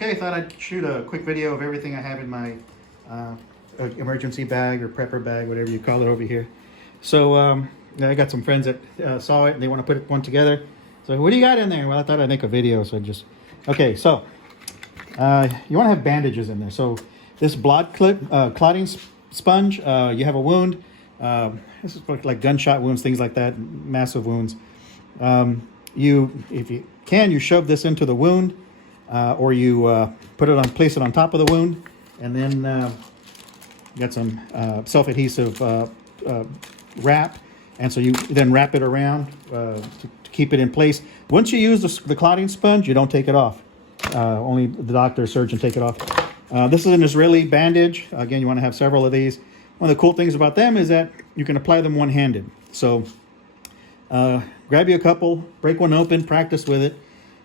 Okay, I thought I'd shoot a quick video of everything I have in my emergency bag or prepper bag, whatever you call it over here. So I got some friends that saw it and they want to put one together. So what do you got in there? Well, I thought I'd make a video, so just... Okay, so you want to have bandages in there. So this blood clotting sponge, you have a wound. This is like gunshot wounds, things like that, massive wounds. If you can, you shove this into the wound, or you place it on top of the wound, and then get some self-adhesive wrap, and so you then wrap it around to keep it in place. Once you use the clotting sponge, you don't take it off. Only the doctor or surgeon take it off. This is an Israeli bandage. Again, you want to have several of these. One of the cool things about them is that you can apply them one-handed. So grab you a couple, break one open, practice with it.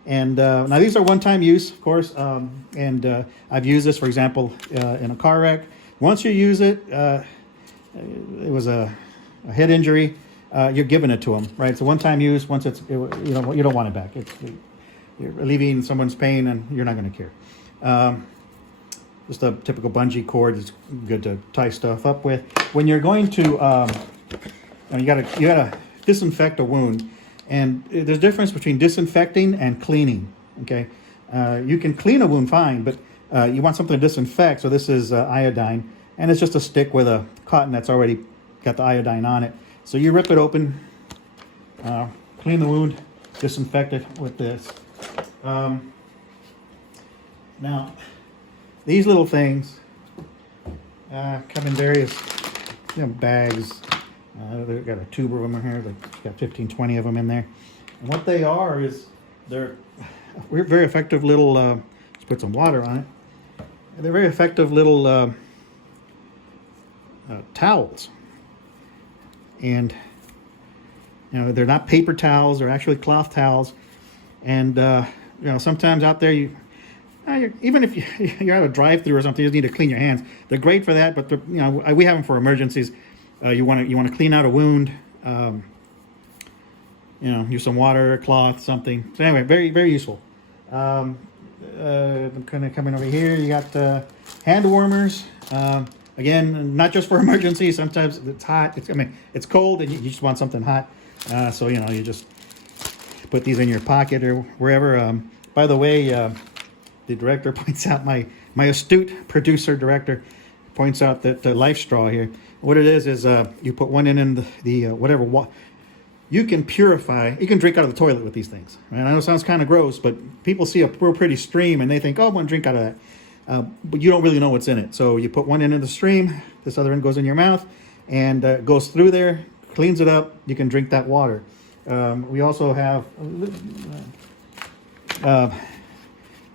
And now these are one-time use, of course, and I've used this, for example, in a car wreck. Once you use it, it was a head injury, you're giving it to them, right? It's a one-time use. Once you don't want it back. You're relieving someone's pain, and you're not going to care. Just a typical bungee cord is good to tie stuff up with. When you're going to, you gotta disinfect a wound. And there's a difference between disinfecting and cleaning, okay? You can clean a wound fine, but you want something to disinfect, so this is iodine, and it's just a stick with a cotton that's already got the iodine on it. So you rip it open, clean the wound, disinfect it with this. Now, these little things come in various bags. They've got a tube of them in here. They've got 15, 20 of them in there. And what they are is they're very effective little, let's put some water on it. They're very effective little towels. And, they're not paper towels. They're actually cloth towels. And, sometimes out there even if you're at a drive-thru or something, you just need to clean your hands. They're great for that, but we have them for emergencies. You want to clean out a wound. Use some water, cloth, something. So anyway, very, very useful. I'm kind of coming over here. You got hand warmers. Again, not just for emergencies. Sometimes it's hot. It's cold, and you just want something hot. So you just put these in your pocket or wherever. By the way, the director points out, my astute producer director points out that the life straw here. What it is you put one in the whatever. You can purify. You can drink out of the toilet with these things. Right? I know it sounds kind of gross, but people see a real pretty stream and they think, oh, I'm going to drink out of that. But you don't really know what's in it. So you put one end in the stream. This other end goes in your mouth and goes through there, cleans it up. You can drink that water. We also have...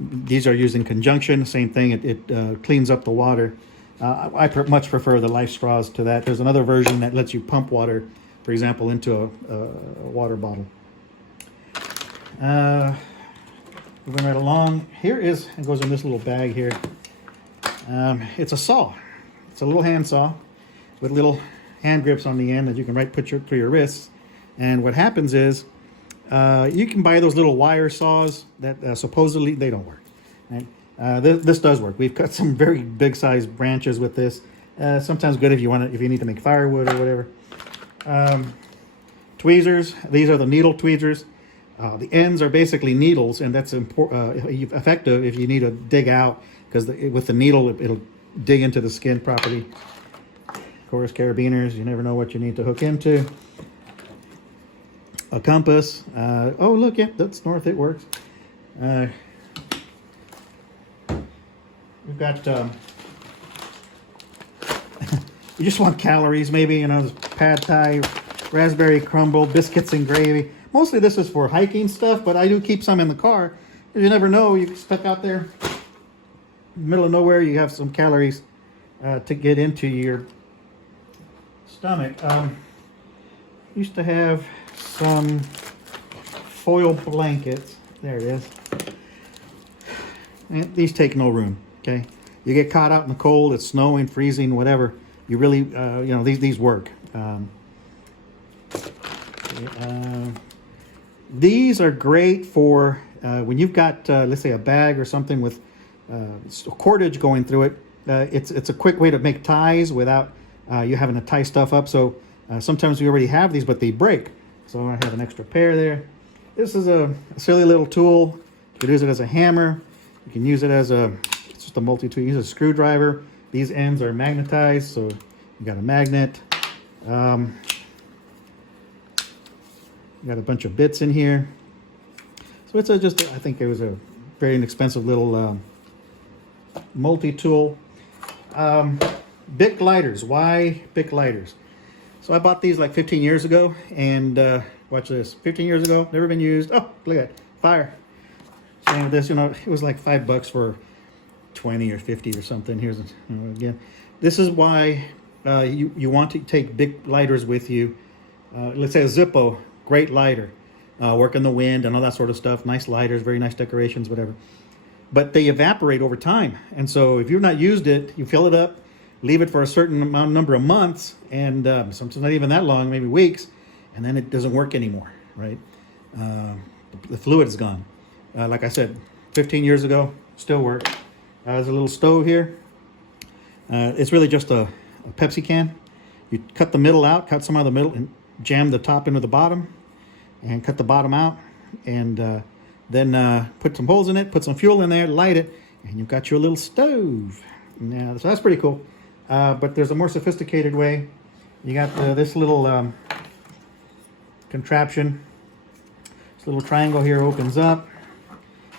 these are used in conjunction. Same thing. It cleans up the water. I much prefer the life straws to that. There's another version that lets you pump water, for example, into a water bottle. Moving right along. It goes in this little bag here. It's a saw. It's a little hand saw with little hand grips on the end that you can put through your wrists. And what happens is you can buy those little wire saws that supposedly they don't work. Right? This does work. We've cut some very big sized branches with this. Sometimes good if you need to make firewood or whatever. Tweezers. These are the needle tweezers. The ends are basically needles, and that's effective if you need to dig out, because with the needle it'll dig into the skin properly. Of course, carabiners. You never know what you need to hook into. A compass. Oh, look, yeah, that's north. It works. We've got, you just want calories, maybe, pad thai, raspberry crumble, biscuits and gravy. Mostly this is for hiking stuff, but I do keep some in the car. You never know, you're stuck out there in the middle of nowhere, you have some calories to get into your stomach. Used to have some foil blankets. There it is. And these take no room. Okay, you get caught out in the cold. It's snowing, freezing, whatever. You really, these work. These are great for when you've got, let's say, a bag or something with cordage going through it. It's a quick way to make ties without you having to tie stuff up. So sometimes we already have these, but they break. So I have an extra pair there. This is a silly little tool. You can use it as a hammer. You can use it as it's just a multi-tool. You use a screwdriver. These ends are magnetized, so you got a magnet. You got a bunch of bits in here. So it's I think it was a very inexpensive little multi-tool. Bic lighters. Why Bic lighters? So I bought these like 15 years ago, and watch this. 15 years ago, never been used. Oh, look at that, fire. Same with this, it was like $5 for 20 or 50 or something. Here's again. This is why you want to take big lighters with you. Let's say a Zippo, great lighter. Work in the wind and all that sort of stuff. Nice lighters, very nice decorations, whatever. But they evaporate over time. And so if you've not used it, you fill it up, leave it for a certain number of months, and sometimes not even that long, maybe weeks, and then it doesn't work anymore, right? The fluid is gone. Like I said, 15 years ago, still works. There's a little stove here. It's really just a Pepsi can. You cut the middle out, cut some out of the middle, and jam the top into the bottom, and cut the bottom out, and then put some holes in it, put some fuel in there, light it, and you've got your little stove. Now, so that's pretty cool. But there's a more sophisticated way. You got this little contraption. This little triangle here opens up.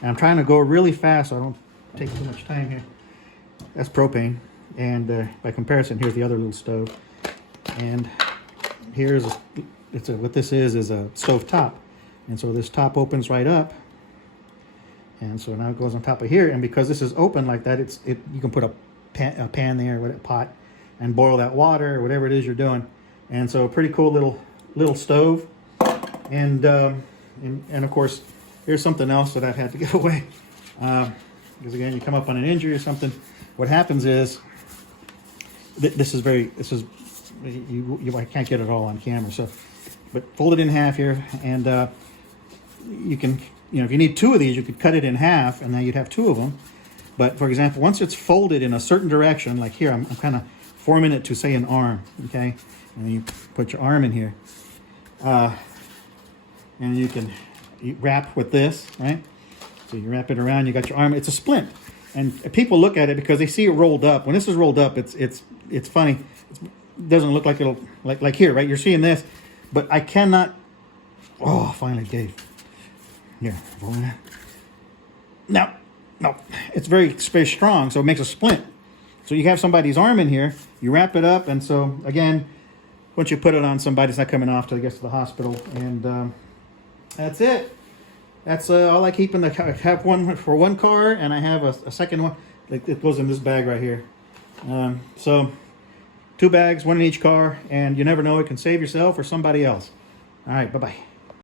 And I'm trying to go really fast so I don't take too much time here. That's propane. And by comparison, here's the other little stove. And here's what this is a stove top. And so this top opens right up. And so now it goes on top of here. And because this is open like that, you can put a pan there, a pot, and boil that water or whatever it is you're doing. And so a pretty cool little stove. And of course, here's something else that I've had to get away. Because again, you come up on an injury or something. What happens is, I can't get it all on camera. So, but fold it in half here, and you can, if you need two of these, you could cut it in half, and then you'd have two of them. But for example, once it's folded in a certain direction, like here, I'm kind of forming it to say an arm, okay? And then you put your arm in here, and you wrap with this, right? So you wrap it around, you got your arm. It's a splint, and people look at it because they see it rolled up. When this is rolled up, it's funny. It doesn't look like it'll like here, right? You're seeing this, but I cannot. Oh, finally, Dave. Here, no, it's very strong, so it makes a splint. So you have somebody's arm in here, you wrap it up, and so again, once you put it on somebody, it's not coming off till it gets to the hospital, and that's it. That's all I keep in the car. I have one for one car, and I have a second one. It goes in this bag right here. So 2 bags, one in each car, and you never know, it can save yourself or somebody else. All right, bye-bye.